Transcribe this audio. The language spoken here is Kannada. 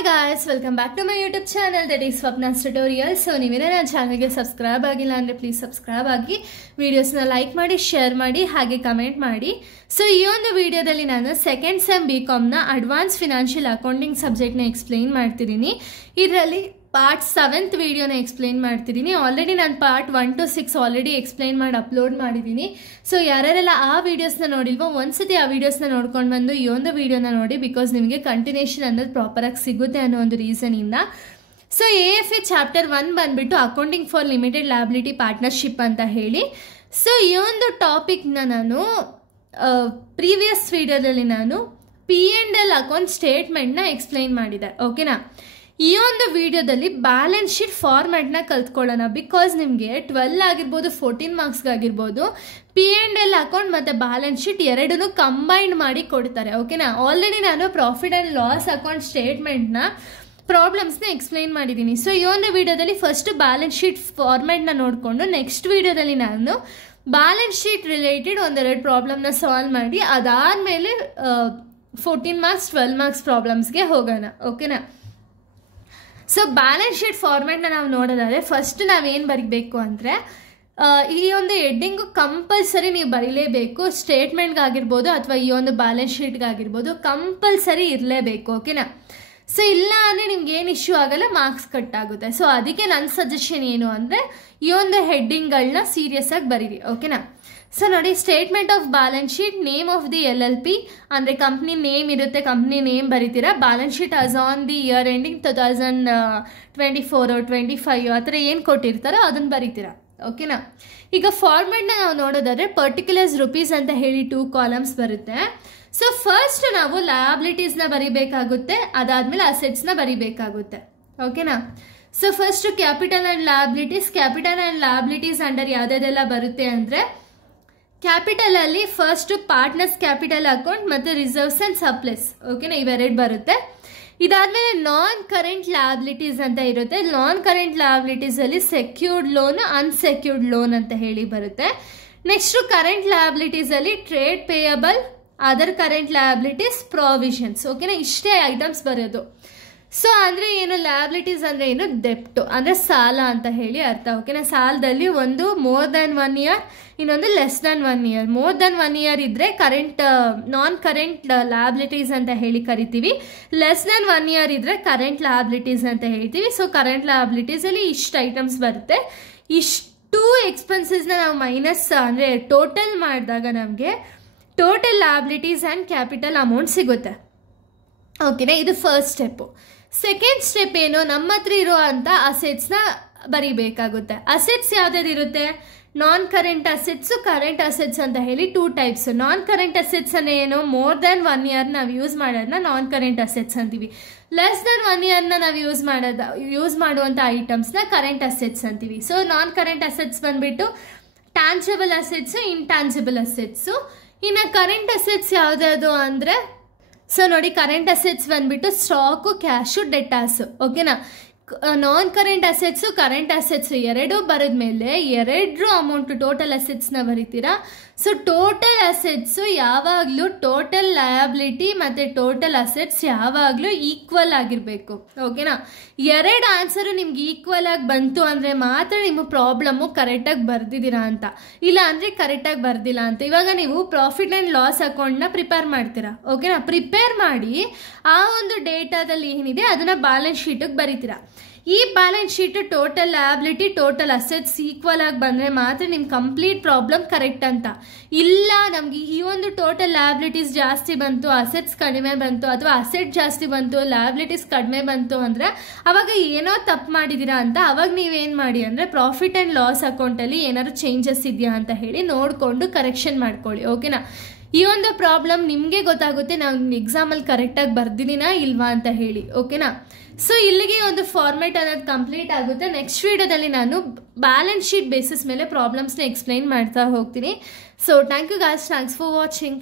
Hi guys, welcome back to my YouTube channel that is Swapna's Tutorial. So ನೀವೇನ ನನ್ನ ಚಾನಲ್ಗೆ ಸಬ್ಸ್ಕ್ರೈಬ್ ಆಗಿಲ್ಲ ಅಂದರೆ ಪ್ಲೀಸ್ ಸಬ್ಸ್ಕ್ರೈಬ್ ಆಗಿ ವಿಡಿಯೋಸ್ನ ಲೈಕ್ ಮಾಡಿ ಶೇರ್ ಮಾಡಿ ಹಾಗೆ ಕಮೆಂಟ್ ಮಾಡಿ. ಸೊ ಈ ಒಂದು ವಿಡಿಯೋದಲ್ಲಿ ನಾನು ಸೆಕೆಂಡ್ ಸೆಮ್ BComನ ಅಡ್ವಾನ್ಸ್ ಫಿನಾನ್ಷಿಯಲ್ ಅಕೌಂಟಿಂಗ್ ಸಬ್ಜೆಕ್ಟ್ನ ಎಕ್ಸ್ಪ್ಲೈನ್ ಮಾಡ್ತಿದ್ದೀನಿ. ಇದರಲ್ಲಿ ಪಾರ್ಟ್ 7th ವಿಡಿಯೋನ ಎಕ್ಸ್ಪ್ಲೈನ್ ಮಾಡ್ತಿದ್ದೀನಿ. ಆಲ್ರೆಡಿ ನಾನು ಪಾರ್ಟ್ 1 to 6 ಆಲ್ರೆಡಿ ಎಕ್ಸ್ಪ್ಲೈನ್ ಮಾಡಿ ಅಪ್ಲೋಡ್ ಮಾಡಿದ್ದೀನಿ. ಸೊ ಯಾರ್ಯಾರೆಲ್ಲ ಆ ವಿಡಿಯೋಸ್ನ ನೋಡಿಲ್ವೋ ಒಂದ್ಸತಿ ಆ ವಿಡಿಯೋಸ್ನ ನೋಡ್ಕೊಂಡು ಬಂದು ಈ ಒಂದು ವಿಡಿಯೋನ ನೋಡಿ, ಬಿಕಾಸ್ ನಿಮಗೆ ಕಂಟಿನ್ಯೂಷನ್ ಅನ್ನೋದು ಪ್ರಾಪರಾಗಿ ಸಿಗುತ್ತೆ ಅನ್ನೋ ಒಂದು ರೀಸನಿಂದ. ಸೊ AFA ಚಾಪ್ಟರ್ 1 ಬಂದ್ಬಿಟ್ಟು accounting for limited liability partnership ಅಂತ ಹೇಳಿ. ಸೊ ಈ ಒಂದು ಟಾಪಿಕ್ನ ನಾನು ಪ್ರೀವಿಯಸ್ ವಿಡಿಯೋದಲ್ಲಿ ನಾನು P&L ಅಕೌಂಟ್ ಸ್ಟೇಟ್ಮೆಂಟ್ನ ಎಕ್ಸ್ಪ್ಲೈನ್ ಮಾಡಿದೆ. ಓಕೆನಾ? ಈ ಒಂದು ವಿಡಿಯೋದಲ್ಲಿ ಬ್ಯಾಲೆನ್ಸ್ ಶೀಟ್ ಫಾರ್ಮ್ಯಾಟ್ನ ಕಲ್ತ್ಕೊಳ್ಳೋಣ. ಬಿಕಾಸ್ ನಿಮಗೆ 12 ಆಗಿರ್ಬೋದು 14 ಮಾರ್ಕ್ಸ್ಗಾಗಿರ್ಬೋದು P&L ಅಕೌಂಟ್ ಮತ್ತು ಬ್ಯಾಲೆನ್ಸ್ ಶೀಟ್ ಎರಡನ್ನೂ ಕಂಬೈನ್ ಮಾಡಿ ಕೊಡ್ತಾರೆ. ಓಕೆನಾ? ಆಲ್ರೆಡಿ ನಾನು ಪ್ರಾಫಿಟ್ ಆ್ಯಂಡ್ ಲಾಸ್ ಅಕೌಂಟ್ ಸ್ಟೇಟ್ಮೆಂಟ್ನ ಪ್ರಾಬ್ಲಮ್ಸ್ನ ಎಕ್ಸ್ಪ್ಲೈನ್ ಮಾಡಿದ್ದೀನಿ. ಸೊ ಈ ಒಂದು ವಿಡಿಯೋದಲ್ಲಿ ಫಸ್ಟ್ ಬ್ಯಾಲೆನ್ಸ್ ಶೀಟ್ ಫಾರ್ಮ್ಯಾಟ್ನ ನೋಡಿಕೊಂಡು ನೆಕ್ಸ್ಟ್ ವಿಡಿಯೋದಲ್ಲಿ ನಾನು ಬ್ಯಾಲೆನ್ಸ್ ಶೀಟ್ ರಿಲೇಟೆಡ್ ಒಂದೆರಡು ಪ್ರಾಬ್ಲಮ್ನ ಸಾಲ್ವ್ ಮಾಡಿ ಅದಾದಮೇಲೆ 14 ಮಾರ್ಕ್ಸ್ 12 ಮಾರ್ಕ್ಸ್ ಪ್ರಾಬ್ಲಮ್ಸ್ಗೆ ಹೋಗೋಣ. ಓಕೆನಾ? ಸೊ ಬ್ಯಾಲೆನ್ಸ್ ಶೀಟ್ ಫಾರ್ಮ್ಯಾಟ್ನ ನಾವು ನೋಡೋದಾದರೆ ಫಸ್ಟ್ ನಾವೇನು ಬರೀಬೇಕು ಅಂದರೆ ಈ ಒಂದು ಹೆಡ್ಡಿಂಗು ಕಂಪಲ್ಸರಿ ನೀವು ಬರೀಲೇಬೇಕು. ಸ್ಟೇಟ್ಮೆಂಟ್ಗಾಗಿರ್ಬೋದು ಅಥವಾ ಈ ಒಂದು ಬ್ಯಾಲೆನ್ಸ್ ಶೀಟ್ಗಾಗಿರ್ಬೋದು ಕಂಪಲ್ಸರಿ ಇರಲೇಬೇಕು. ಓಕೆನಾ? ಸೊ ಇಲ್ಲ ಅಂದರೆ ನಿಮ್ಗೆ ಏನು ಇಶ್ಯೂ ಆಗಲ್ಲ, ಮಾರ್ಕ್ಸ್ ಕಟ್ ಆಗುತ್ತೆ. ಸೊ ಅದಕ್ಕೆ ನನ್ನ ಸಜೆಷನ್ ಏನು ಅಂದರೆ ಈ ಒಂದು ಹೆಡ್ಡಿಂಗ್ಗಳನ್ನ ಸೀರಿಯಸ್ ಆಗಿ ಬರೀರಿ. ಓಕೆನಾ? ಸೊ ನೋಡಿ, statement of balance sheet, name of the LLP ಅಂದರೆ ಕಂಪ್ನಿ ನೇಮ್ ಇರುತ್ತೆ, ಕಂಪ್ನಿ ನೇಮ್ ಬರೀತೀರಾ. Balance sheet as on the year ending 2024 25 ಆ ಥರ ಏನು ಕೊಟ್ಟಿರ್ತಾರೋ ಅದನ್ನು ಬರೀತೀರಾ. ಓಕೆನಾ? ಈಗ ಫಾರ್ಮೆಟ್ನ ನಾವು ನೋಡೋದಾದ್ರೆ ಪರ್ಟಿಕ್ಯುಲರ್ಸ್ ರುಪೀಸ್ ಅಂತ ಹೇಳಿ 2 ಕಾಲಮ್ಸ್ ಬರುತ್ತೆ. ಸೊ ಫಸ್ಟ್ ನಾವು ಲಯಬಿಲಿಟೀಸ್ನ ಬರೀಬೇಕಾಗುತ್ತೆ, ಅದಾದಮೇಲೆ ಅಸೆಟ್ಸ್ನ ಬರೀಬೇಕಾಗುತ್ತೆ. ಓಕೆನಾ? So first capital and liabilities. Capital and liabilities under ಯಾವುದೆಲ್ಲ ಬರುತ್ತೆ ಅಂದರೆ ಕ್ಯಾಪಿಟಲ್ ಅಲ್ಲಿ ಫಸ್ಟ್ ಪಾರ್ಟ್ನರ್ಸ್ ಕ್ಯಾಪಿಟಲ್ ಅಕೌಂಟ್ ಮತ್ತು ರಿಸರ್ವ್ಸ್ ಅಂಡ್ ಸರ್ಪ್ಲಸ್. ಓಕೆನಾ? ಇವೆರಡು ಬರುತ್ತೆ. ಇದಾದ್ಮೇಲೆ ನಾನ್ ಕರೆಂಟ್ ಲಯಬಿಲಿಟೀಸ್ ಅಂತ ಇರುತ್ತೆ. ನಾನ್ ಕರೆಂಟ್ ಲಯಬಿಲಿಟೀಸ್ ಅಲ್ಲಿ ಸೆಕ್ಯೂರ್ಡ್ ಲೋನ್, ಅನ್ಸೆಕ್ಯೂರ್ಡ್ ಲೋನ್ ಅಂತ ಹೇಳಿ ಬರುತ್ತೆ. ನೆಕ್ಸ್ಟ್ ಕರೆಂಟ್ ಲಯಬಿಲಿಟೀಸ್ ಅಲ್ಲಿ trade payable, other current liabilities, provisions. ಓಕೆನಾ? ಇಷ್ಟೇ ಐಟಮ್ಸ್ ಬರೋದು. ಸೊ ಅಂದರೆ ಏನು, ಲಯಬಿಲಿಟೀಸ್ ಅಂದರೆ ಏನು, ಡೆಪ್ಟು ಅಂದರೆ ಸಾಲ ಅಂತ ಹೇಳಿ ಅರ್ಥ. ಓಕೆನಾ? ಸಾಲದಲ್ಲಿ ಒಂದು ಮೋರ್ ದ್ಯಾನ್ 1 ಇಯರ್, ಇನ್ನೊಂದು less than 1 year. More than 1 year ಇದ್ದರೆ ಕರೆಂಟ್ ನಾನ್ ಕರೆಂಟ್ ಲಯಬಿಲಿಟೀಸ್ ಅಂತ ಹೇಳಿ ಕರಿತೀವಿ. ಲೆಸ್ ದ್ಯಾನ್ 1 ಇಯರ್ ಇದ್ದರೆ ಕರೆಂಟ್ ಲಯಬಿಲಿಟೀಸ್ ಅಂತ ಹೇಳ್ತೀವಿ. ಸೊ ಕರೆಂಟ್ ಲಯಬಿಲಿಟೀಸಲ್ಲಿ ಇಷ್ಟು ಐಟಮ್ಸ್ ಬರುತ್ತೆ. ಇಷ್ಟು ಎಕ್ಸ್ಪೆನ್ಸಸ್ನ ನಾವು ಮೈನಸ್ ಅಂದರೆ ಟೋಟಲ್ ಮಾಡಿದಾಗ ನಮಗೆ total liabilities and capital amount ಸಿಗುತ್ತೆ. ಓಕೆನಾ? ಇದು ಫಸ್ಟ್ ಸ್ಟೆಪ್ಪು. ಸೆಕೆಂಡ್ ಸ್ಟೆಪ್ ಏನು, ನಮ್ಮ ಹತ್ರ ಇರೋ ಅಂಥ ಅಸೆಟ್ಸ್ನ ಬರೀಬೇಕಾಗುತ್ತೆ. ಅಸೆಟ್ಸ್ ಯಾವ್ದಾದ್ರು ಇರುತ್ತೆ, ನಾನ್ ಕರೆಂಟ್ ಅಸೆಟ್ಸು, ಕರೆಂಟ್ ಅಸೆಟ್ಸ್ ಅಂತ ಹೇಳಿ 2 ಟೈಪ್ಸ್. ನಾನ್ ಕರೆಂಟ್ ಅಸೆಟ್ಸ್ ಅನ್ನೋ ಏನು, ಮೋರ್ ದ್ಯಾನ್ 1 ಇಯರ್ ನಾವು ಯೂಸ್ ಮಾಡೋದನ್ನ ನಾನ್ ಕರೆಂಟ್ ಅಸೆಟ್ಸ್ ಅಂತೀವಿ. ಲೆಸ್ ದ್ಯಾನ್ 1 ಇಯರ್ನ ನಾವು ಯೂಸ್ ಮಾಡುವಂಥ ಐಟಮ್ಸ್ನ ಕರೆಂಟ್ ಅಸೆಟ್ಸ್ ಅಂತೀವಿ. ಸೊ ನಾನ್ ಕರೆಂಟ್ ಅಸೆಟ್ಸ್ ಬಂದ್ಬಿಟ್ಟು ಟ್ಯಾಂಜಿಬಲ್ ಅಸೆಟ್ಸು, ಇಂಟ್ಯಾಂಜಿಬಲ್ ಅಸೆಟ್ಸು. ಇನ್ನು ಕರೆಂಟ್ ಅಸೆಟ್ಸ್ ಯಾವುದ್ಯಾವುದು ಅಂದರೆ, ಸೊ ನೋಡಿ, ಕರೆಂಟ್ ಅಸೆಟ್ಸ್ ಬಂದ್ಬಿಟ್ಟು ಸ್ಟಾಕು, ಕ್ಯಾಶು, ಡೆಟಾಸು. ಓಕೆನಾ? ನಾನ್ ಕರೆಂಟ್ ಅಸೆಟ್ಸು ಕರೆಂಟ್ ಅಸೆಟ್ಸು ಎರಡೂ ಬರೆದ್ಮೇಲೆ ಎರಡು ಅಮೌಂಟು ಟೋಟಲ್ ಅಸೆಟ್ಸ್ನ ಬರೀತೀರಾ. ಸೊ ಟೋಟಲ್ ಅಸೆಟ್ಸು ಯಾವಾಗಲೂ ಟೋಟಲ್ ಲಯಬಿಲಿಟಿ ಮತ್ತು ಟೋಟಲ್ ಅಸೆಟ್ಸ್ ಯಾವಾಗಲೂ ಈಕ್ವಲ್ ಆಗಿರಬೇಕು. ಓಕೆನಾ? ಎರಡು ಆನ್ಸರು ನಿಮ್ಗೆ ಈಕ್ವಲ್ ಆಗಿ ಬಂತು ಅಂದರೆ ಮಾತ್ರ ನಿಮ್ಮ ಪ್ರಾಬ್ಲಮ್ಮು ಕರೆಕ್ಟಾಗಿ ಬರ್ದಿದ್ದೀರಾ ಅಂತ, ಇಲ್ಲ ಅಂದರೆ ಕರೆಕ್ಟಾಗಿ ಬರ್ದಿಲ್ಲ ಅಂತ. ಇವಾಗ ನೀವು ಪ್ರಾಫಿಟ್ ಆ್ಯಂಡ್ ಲಾಸ್ ಅಕೌಂಟ್ನ ಪ್ರಿಪೇರ್ ಮಾಡ್ತೀರಾ. ಓಕೆನಾ? ಪ್ರಿಪೇರ್ ಮಾಡಿ ಆ ಒಂದು ಡೇಟಾದಲ್ಲಿ ಏನಿದೆ ಅದನ್ನು ಬ್ಯಾಲೆನ್ಸ್ ಶೀಟಿಗೆ ಬರೀತೀರಾ. ಈ balance sheet total liability total assets equal ಆಗಿ ಬಂದರೆ ಮಾತ್ರ ನಿಮ್ಮ ಕಂಪ್ಲೀಟ್ ಪ್ರಾಬ್ಲಮ್ ಕರೆಕ್ಟ್ ಅಂತ. ಇಲ್ಲ ನಮಗೆ ಈ ಒಂದು ಟೋಟಲ್ ಲಯಬಿಲಿಟೀಸ್ ಜಾಸ್ತಿ ಬಂತು, ಅಸೆಟ್ಸ್ ಕಡಿಮೆ ಬಂತು, ಅಥವಾ ಅಸೆಟ್ ಜಾಸ್ತಿ ಬಂತು ಲಯಬಿಲಿಟೀಸ್ ಕಡಿಮೆ ಬಂತು ಅಂದರೆ ಅವಾಗ ಏನೋ ತಪ್ಪು ಮಾಡಿದ್ದೀರಾ ಅಂತ. ಅವಾಗ ನೀವೇನು ಮಾಡಿ ಅಂದರೆ ಪ್ರಾಫಿಟ್ ಆ್ಯಂಡ್ ಲಾಸ್ ಅಕೌಂಟಲ್ಲಿ ಏನಾದ್ರು ಚೇಂಜಸ್ ಇದೆಯಾ ಅಂತ ಹೇಳಿ ನೋಡಿಕೊಂಡು ಕರೆಕ್ಷನ್ ಮಾಡ್ಕೊಳ್ಳಿ. ಓಕೆನಾ? ಈ ಒಂದು ಪ್ರಾಬ್ಲಮ್ ನಿಮಗೆ ಗೊತ್ತಾಗುತ್ತೆ ನಾನು ಎಕ್ಸಾಮಲ್ಲಿ ಕರೆಕ್ಟಾಗಿ ಬರ್ದಿದ್ದೀನಾ ಇಲ್ವಾ ಅಂತ ಹೇಳಿ. ಓಕೆನಾ? ಸೊ ಇಲ್ಲಿಗೆ ಒಂದು ಫಾರ್ಮೆಟ್ ಅನ್ನೋದು ಕಂಪ್ಲೀಟ್ ಆಗುತ್ತೆ. ನೆಕ್ಸ್ಟ್ ವಿಡಿಯೋದಲ್ಲಿ ನಾನು ಬ್ಯಾಲೆನ್ಸ್ ಶೀಟ್ ಬೇಸಿಸ್ ಮೇಲೆ ಪ್ರಾಬ್ಲಮ್ಸ್ನ ಎಕ್ಸ್ಪ್ಲೈನ್ ಮಾಡ್ತಾ ಹೋಗ್ತೀನಿ. So thank you guys, thanks for watching.